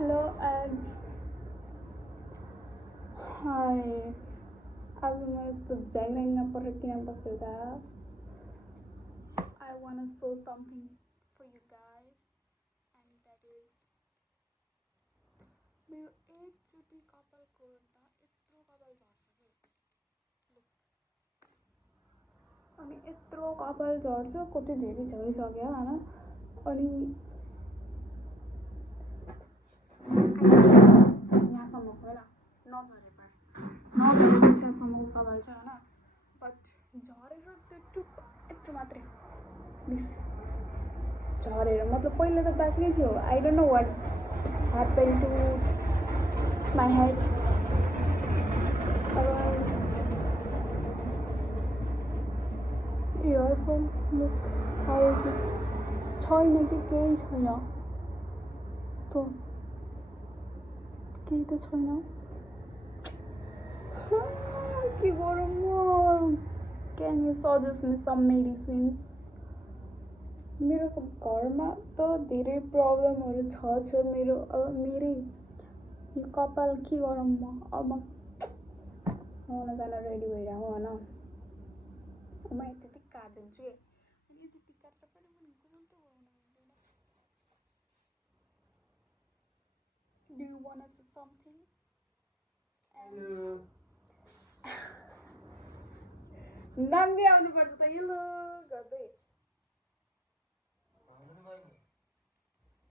Hello and hi. आज मैं यस्तो जाइरहन परेकिन बसेर I want to show something for you guys and that is मेरो एकचोटि कपाल कोर्दा यत्रो कपाल झर्छ के अनि यत्रो कपाल झर्छ कति धेरै झरिसक्यो हैन अनि यहाँसम्म होइन नझरेको त्यहाँसम्मको कपाल छ होइन बट झरेर यत्रो मात्रै झरेर मतलब पहिले त बाक्लै थियो I don't know what happen to my head earphone look how is it छैन कि केही छैन यस्तो केही त छैन के गरौँ म can you suggest me some medicines मेरो घरमा त धेरै प्रब्लमहरू छ मेरो मेरै यो कपाल के गरौँ म अब हुन जान रेडी भइरहेको होइन म यति काटिदिन्छु अनि यति काट्दा पनि गुजुल त हुँदैन Do you want to say something? Hello. नङ्गे आउनुपर्छ त हेलो गर्दै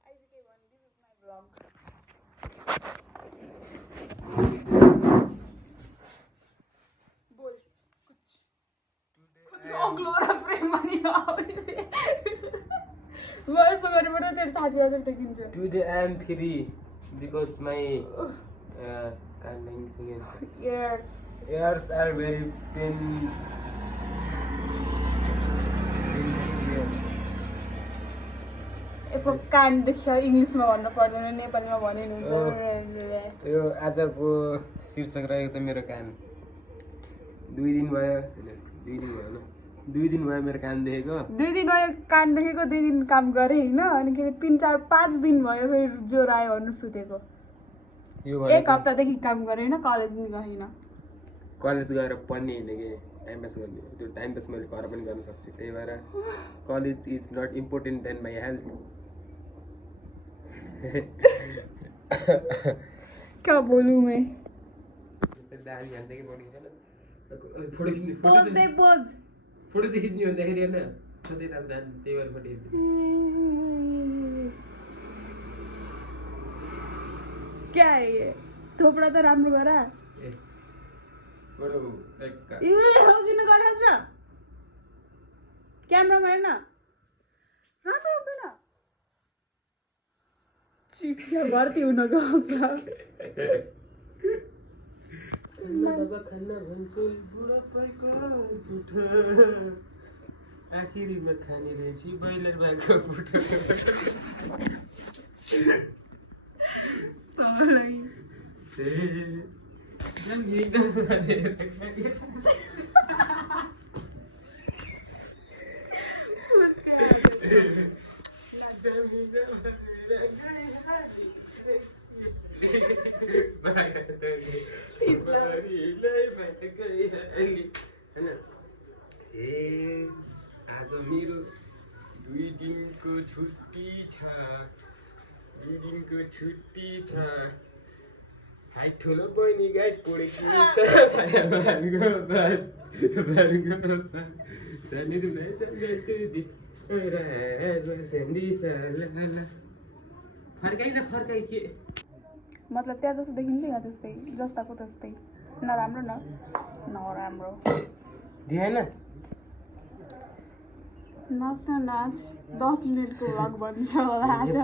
आइज के भन्नु दिस इज माई ब्लग बोल कुछ अग्लो र प्रेम पनि नआउने म यस्तो गरेर तेरो छाती हजुर देखिन्छ Today I am free because my ears are very pain. यसको कान देखियो इङ्ग्लिसमा भन्नु पर्दैन नेपालीमा भने हुन्छ यो आजको शीर्षक रहेको छ मेरो कान 2 दिन भयो 2 दिन भयो मेरो कान देखेको 2 दिन भयो कान देखेको 2 दिन काम गरे हैन अनि के 3 4 5 दिन भयो फेरि ज्वरो आयो भन्नु सुतेको यो एक हप्तादेखि काम गरे हैन कलेज नि गएन कलेज गएर पढ्ने हैन के टाइम पास गर्ने त्यो टाइम पास मैले घर पनि गर्न सक्छु त्यही भएर college is not important then my health क्या बोलूं मैं दामी हान्छ कि बढी छैन फोटो खिच्ने पोज दे पोज फोटो चाहिँ खिच्ने भन्दाखेरि हैन सधैँ रात त्यही भएर पठाइदिन्छु क्या है ये थोपड़ा तो राम्रो गरा ए फोटो एक यो हो किन गर्छस् र क्यामेरामा हेर्न राम्रो हुँदैन चिया भर्ती हुन गउँछ खाना भन्छु बुढापाइको झुठो आखिरीमा खाने रहेछ बैलर भएको फुटो आज मेरो 2 दिनको छुट्टी छ हाई ठुलो बहिनी गाइड पढेको फर्काइ के मतलब त्यहाँ जस्तो देखिन्छ यहाँ त्यस्तै जस्ताको त्यस्तै नराम्रो नराम्रो ध्यान नाच न नाच 10 मिनटको भ्लग बन्छ होला आज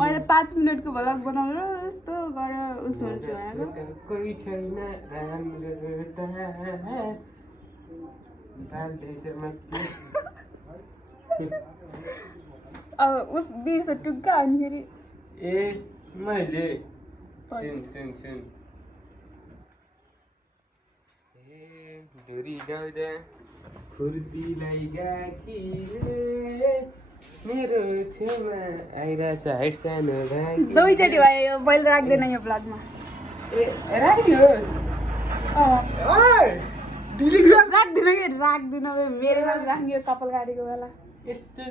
मैले 5 मिनटको भ्लग बनाएर यस्तो गरेर उसर्छु आएको कोही छैन राम्रो बाल देशमा अब उस बिर्स टुक्का अनि फेरि ए मैले सुन ए धुरी गाउँदा खुर्तीलाई गाखीले मेरो छेउमा आइरहेछ हाइट सानो राखी। दुईचोटि भयो यो मैले राख्दैन यो ब्लगमा ए राखिदिनुहोस्। ओइ डिलिट गर। राख्दिन बे, मेरो नाम राख्ने यो कपाल काटेको बेला। यस्तो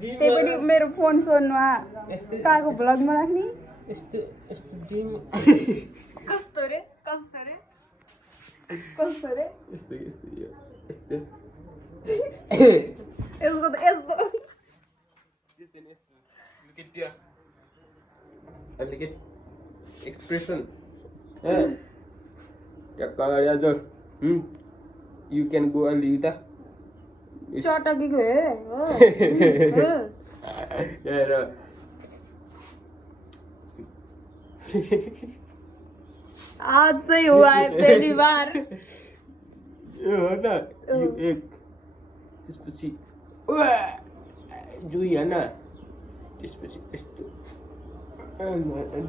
जिम त्यही पनि मेरो फोन सोनमा कहाँको ब्लगमा राख्ने। यस्तो यस्तो जिम कस्तो रे यस्तो यस्तो यो यस्तो यसको त यस्तो अलिकति एक्सप्रेसन यु क्यान गो अलि उता चटकीको हे हो हेर आज चाहिँ हुआ है पहली बार। यो हो न यो एक त्यसपछि दुई होइन त्यसपछि यस्तो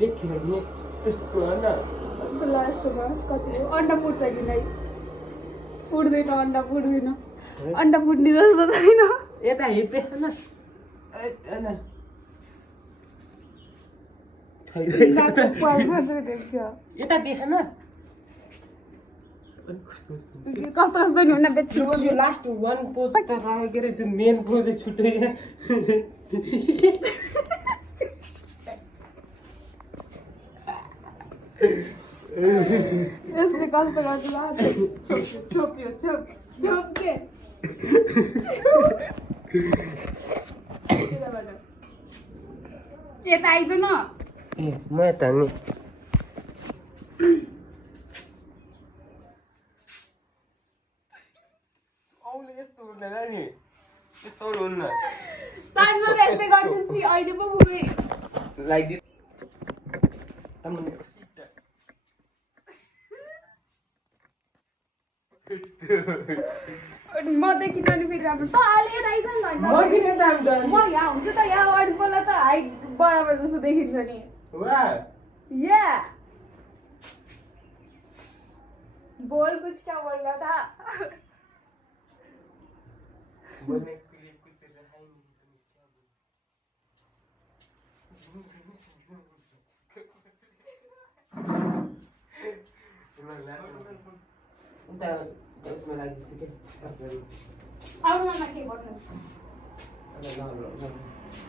देखिहाल्ने त्यस्तो होइन यस्तो भयो कति हो अन्डा फुट्छ कि नै फुट्दैन अन्डा फुट्दैन अन्डा फुट्ने जस्तो छैन। यता हिँड्दै होइन यता देखेन कस्तो कस्तो नि हुन बेच्छु यो लास्ट वान पोज त रह्यो के अरे जुन मेन पोज छुट्टै यसले कस्तो गर्छ छोप्यो छोप्के यता आइज न ए म यता नि औले यस्तो हुँदैन नि यस्तो हुन्न सानो यस्तै गर्दिस् नि अहिले पो पुगे लाइक दिस म देखि पनि फेरि राम्रो त अहिले आइज नि म किन दाम त म यहाँ हुन्छु त यहाँ अरूकोलाई त हाइट बराबर जस्तो देखिन्छ नि वाह या बोल कुछ क्या बोल रहा था बोलने के लिए कुछ रहा ही नहीं तो क्या उसमें लगी थी क्या अब मम्मा के बोल्नु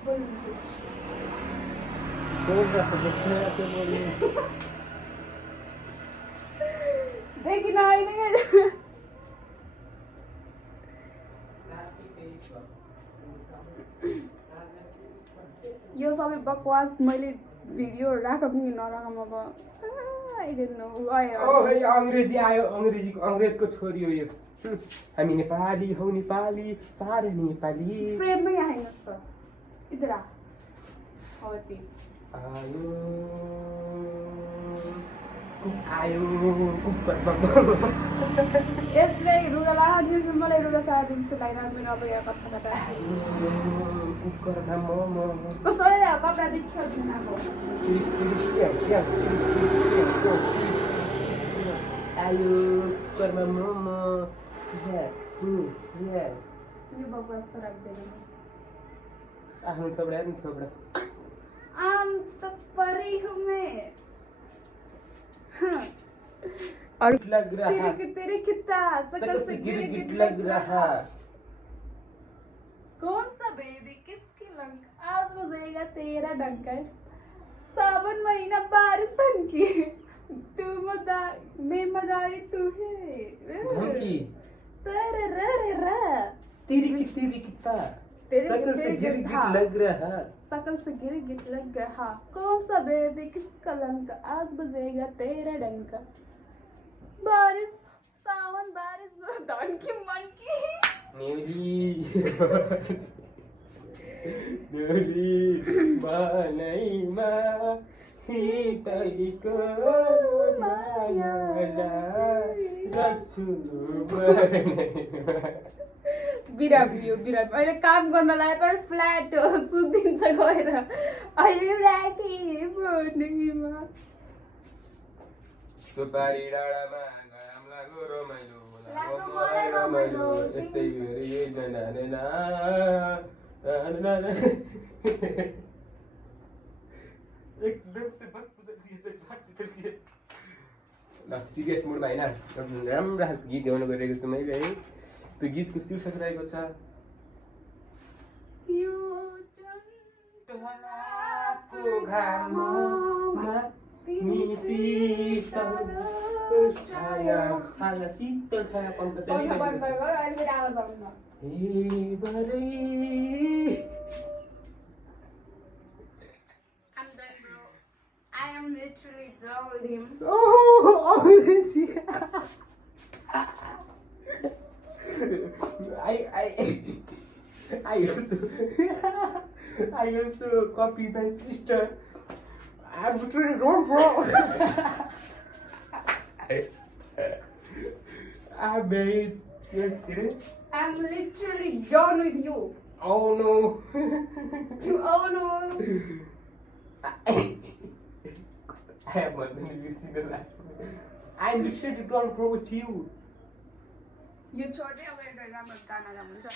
बोल्नु कुछ बोल रहा था देखने आते बोलने देखिन अहिले यो सबै बकवास मैले भिडियो राख पनि नराखम अब आई डोन्ट नो ओ हे अंग्रेजी आयो अंग्रेजको छोरी हो यो हामी नेपाली हौ नेपाली सारे नेपाली फ्रेममै आइनस् त इधर आ हो ती आयो यसले रुगा लगाइदिनु मलाई रुगा सारिदिनु जस्तो लागिरहेको अब यहाँ कता कता कस्तो कपडा देखियो अब आयो कुकरमा मोमो यो बकवास त राख्दैन आफ्नो थोबडा नि थोबडा आम त परी हूँ मैं और लग रहा तेरे कितना शकल से गिरगिट लग रहा कौन सा बेबी किसकी लंक आज बजेगा तेरा डंका सावन महीना बारिश की तू मैं मदारी तू है धमकी तेरे रे तेरी कितना शकल से गिरगिट लग रहा शकल से गिरगिट लग रहा कौन सा बेबी किसका लंका आज बजेगा तेरा डंका बारिश सावन बारिश धन की मन की न्यूली बनैमा हितैको मायालाई रच्छु बिराम अहिले काम गर्न लागे पनि फ्ल्याट हो सुतिन्छ गएर अहिले राति बोर्डिङमा सुपारी डाँडामा घाम लाग्यो रमाइलो रमाइलो यस्तै गरी एकदम से बात बदलिए ल सिरियस मुडमा हैन राम्रो खालको गीत गाउन गइरहेको छु मैले है त्यो गीतको शीर्षक रहेको छ यो तलाको घाममा तिमी शीतल छाया छाया शीतल छाया पङ्ख चलिरहेको छ हे भरै I'm done, bro. I am literally done with him. Oh, obviously. I also copy my sister. I'm literally wrong, bro. I'm married. I'm literally done with you. Oh no. You all know. I have more than you see the last one. I'm literally wrong, bro, with you. You छोड्दै अब एउटा राम्रो गाना गाउनु हुन्छ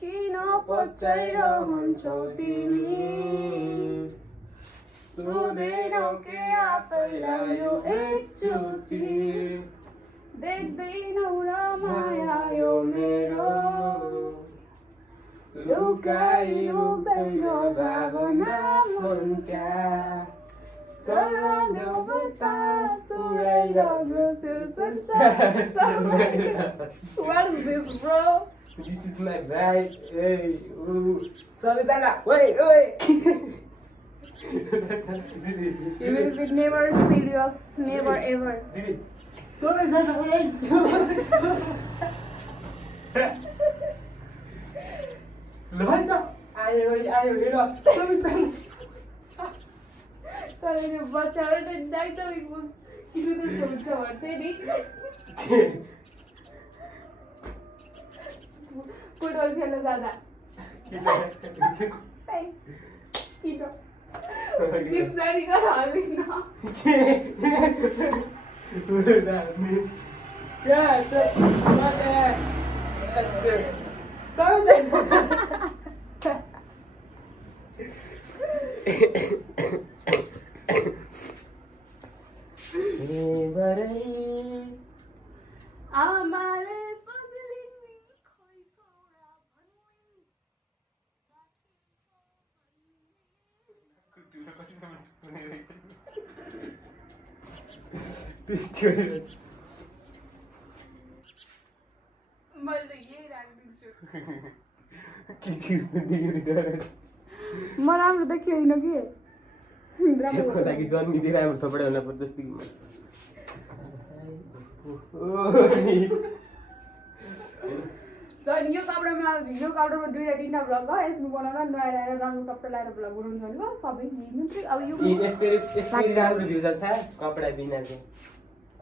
किन पचाइरहन्छौ तिमी सोधेनौ के आफैलाई यो एकचोटि देख्दैनौ र माया यो मेरो लुकाइदैन भावना मनका चलाउँदै बतास उडाइरहोस् यो संसार What is this, bro? This is my vibe. Hey, ooh. Sabizana, wait, wait. You will be never serious, never ever. Sabizana, wait. Levanta. Ayo, hero. Sabizana. तर यो बच्चाहरूले डाइटलिक किन त्यस्तो हुन्छ भन्थे नि फुटबल खेल्न जाँदा किन चिप्चारी गर हालिन आमाले सोध्लिन् खोइ छोरा मैले यही राखिदिन्छु म राम्रो देखियो होइन कि त्यसको लागि जन्मिँदै राम्रो थोपडा हुन पर्छ जस्तो कि झन् यो कपडामा दुईवटा तिनवटा भ्लग हो यसमा बनाउन नयाँ आएर राम्रो कपडा लगाएर भ्लग बनाउनु छ नि सबै मात्रै अब यो यस्तै राम्रो भ्यू छ थाहा कपडा बिना चाहिँ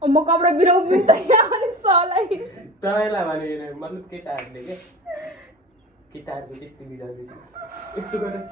म कपडा बिराउ पनि त यहाँ सलाई तँलाई भने मतलब केटाहरूले के केटाहरूको त्यस्तो बिगार्दैछ यस्तो गरेर